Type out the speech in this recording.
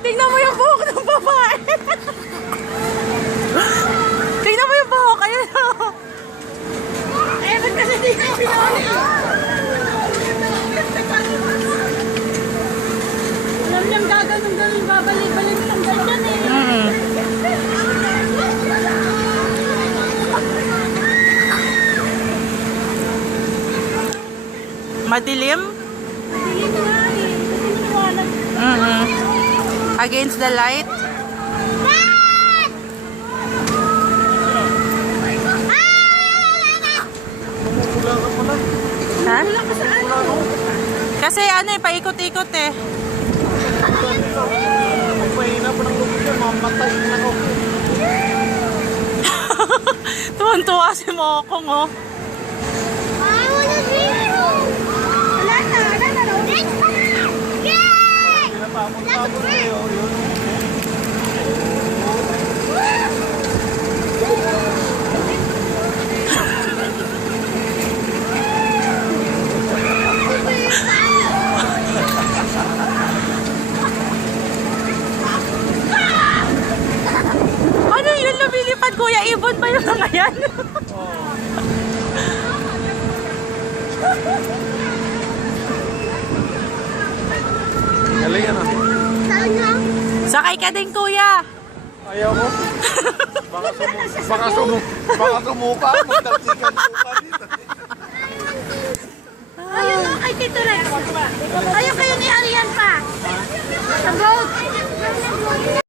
Tingnan mo yung buhok ng babae. Tingnan mo yung buhok. Ayun o. Eh, ba't kasi di ka pinali? Alam niyang gaganon-ganon, babalik-balik ang ganyan eh. Madilim? Madilim nga eh. Mm-hmm. Against the light? Ha? Kasi ano eh, paikot-ikot eh. Tuwan-tuwa si Mokong oh. Ano yun lumilipad, Kuya? Ibon ba yung mga yan? Galing ano? Sakay ka din, Kuya. Ayaw ko. Baka sumuka. Magdalsikan suka dito. Ayun mo kay Tito Rex. Ayun kayo ni Arian pa. Sa boat.